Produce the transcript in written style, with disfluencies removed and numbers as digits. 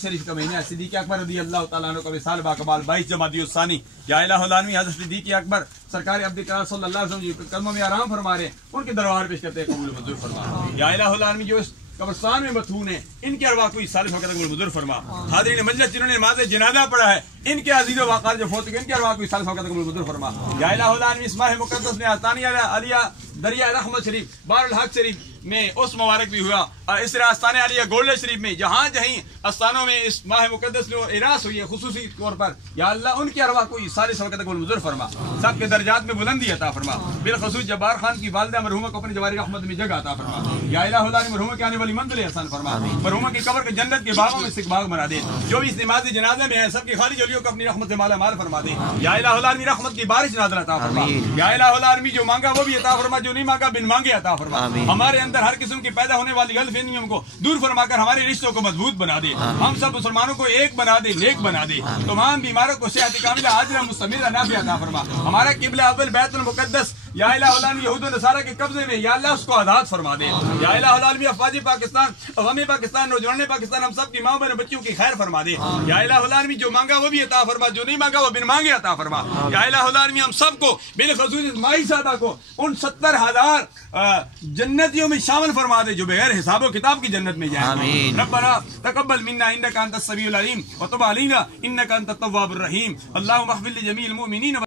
شریف کا مہینہ ہے۔ صدیق اکبر رضی اللہ تعالیٰ عنہ کا وصال باقبال 22 جمادی الثانی۔ یا الہ العالمین حضرت صدیق اکبر سرکار عبد کرام صلی اللہ علیہ وسلم قدموں میں آرام فرما رہے ہیں، ان کے دربار پیش کرتے ہیں، قبول منظور فرما۔ یا الہ العالمین جو اس قبرستان میں مدفون ہیں، ان کے ارواح کو اس سال وقت قبول منظور فرما۔ حاضرین مجلس جنہوں نے نماز جنازہ پڑھا ہے، ان کے عزیز و وقار جو فوت ہوئے ان کے ارواح کو اس سال وقت قبول منظور فرما۔ یا الہ العالمین اس ماہ مقدس میں آستانیہ علیہ دریا رحمت شریف بار الحق شریف میں اس مبارک بھی ہوا، اس طرح آستانہ علیہ گولڈ شریف میں جہاں جہیں آستانوں میں اس ماہ مقدس میں اراس ہوئی ہے خصوصی طور پر، یا اللہ ان کی ارواح کو اس سال وقت قبول منظور فرما، سب کے درجات میں بلندی عطا فرما، بالخصوص جبار خان کی والدہ مرحومہ کو اپنی جواری رحمت میں جگہ عطا فرما۔ یا الہ العالمین مرحومہ کے آنے والی منزل احسان فرما، مرحومہ کی قبر کے جنت کے باغوں میں استقبال بنا دے، جو بھی اس نماز جنازہ میں ہے سب کی خالی جولیوں کو اپنی رحمت سے مالا مال فرما دے۔ یا الہ العالمین رحمت کی بارش نازل عطا فرما۔ یا الہ العالمین جو مانگا وہ بھی عطا فرما، جو نہیں مانگا بن مانگے عطا فرما۔ ہمارے اندر ہر قسم کی پیدا ہونے والی غلط فہمیوں کو دور فرما کر ہمارے رشتوں کو مضبوط بنا دے، ہم سب مسلمانوں کو ایک بنا دے، نیک بنا دے، تمام بیماروں کو صحت کاملہ عاجلہ مستمرہ نافع عطا فرما۔ ہمارا قبلہ اول بیت المقدس یا الہ العالمین یہود و نصارہ کے قبضے میں، یا اللہ اس کو آزاد فرما دے۔ یا الہ العالمین افواج پاکستان، عوام پاکستان، نوجوان پاکستان، ہم سب کی ماں بہن بچوں کی خیر فرما دے۔ یا الہ العالمین جو مانگا وہ بھی عطا فرما، جو نہیں مانگا وہ بن مانگے عطا فرما۔ یا الہ العالمین ہم سب کو بالخصوص مائی سادہ کو ان 70,000 جنتیوں میں شامل فرما دے جو بغیر حساب و کتاب کی جنت میں جائیں۔ ربنا تقبل منا انک انت السمیع العلیم وتب علینا انک انت التواب الرحیم۔ اللہم اغفر لجمیع المؤمنین